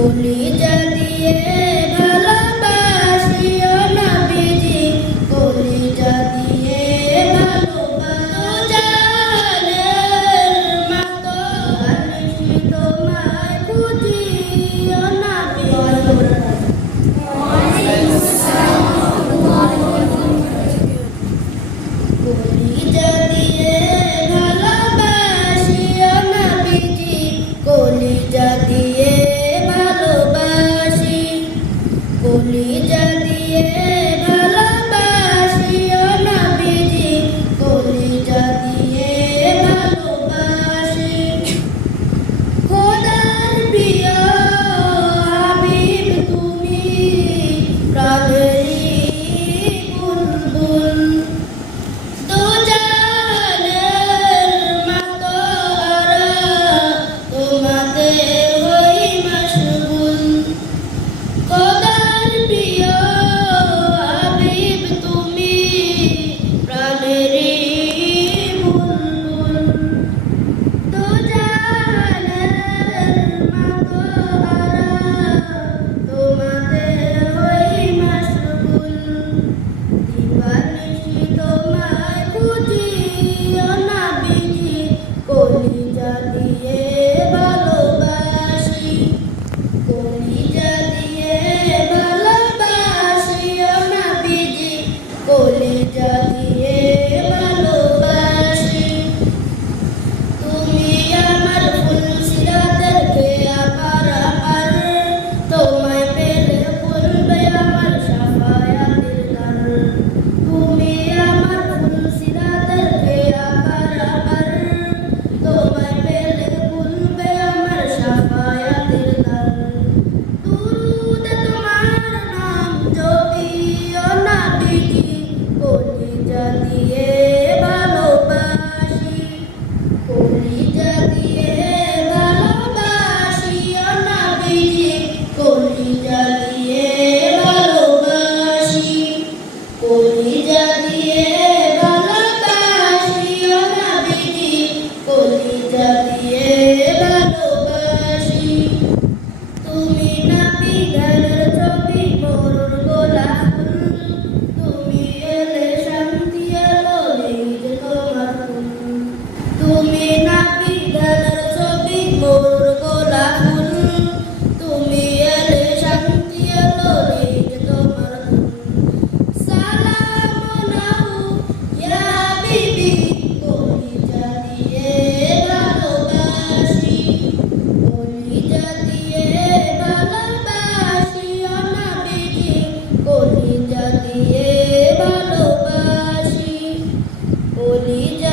কলিজা দিয়ে ভালোবাসি ও নবীজি, কলিজা দিয়ে ভালোবাসি। জানের মতো আমি তোমায় খুঁজি ও নবীজি। কলিজা দিয়ে ভালোবাসি ও নবীজি, কলিজা দিয়ে ভালোবাসি। কলিজা দিয়ে ভালোবাসি ও নবীজি, কলিজা দিয়ে ভালোবাসি। খোদার প্রিয় হাবিব তুমি, প্রাণেরই বুলবুল। দু জাহানের মাতোয়ারা তোমাতে হই মশগুল। খোদার প্রিয় হাবিব তুমি, প্রাণেরই বুলবুল। দু জাহানের মাতোয়ারা তোমাতে হই মশগুল। দিবানিশি তোমায় খুঁজি ও নবীজি, কলিজা দিয়ে ভালোবাসি। কলিজা দিয়ে ভালোবাসি ও নবীজি, কলিজা দিয়ে ভালোবাসি। তুমি আমার ফুলসিরাতের খেয়া পারাপার, তোমায় পেলে খুলবে আমার শাফায়াতের দ্বার। তুমি আমার ফুলসিরাতের খেয়া পারাপার, তোমায় পেলে খুলবে আমার শাফায়াতের দ্বার। দুরুদে তোমার নাম জপি ও নবীজি, কলিজা দিয়ে ভালোবাসি। কলিজা দিয়ে ভালোবাসি ও নবীজি, কলিজা দিয়ে ভালোবাসি। কলিজা দিয়ে ভালোবাসি ও নবীজি, কলিজা দিয়ে ভালোবাসি। তুমি নবী গায়ের ছবি মোর গোলাপ ফুল, তুমি এলে শান্তি এলো এই যে তোমার ফুল। তুমি নবী গায়ের ছবি মোর গোলাপ ফুল, তুমি এলে শান্তি এলো এই যে তোমার ফুল। সালাম নাও ইয়া হাবিবি, কলিজা দিয়ে ভালোবাসি। কলিজা দিয়ে ভালোবাসি ও নবীজি, কলিজা দিয়ে ভালোবাসি। কলিজা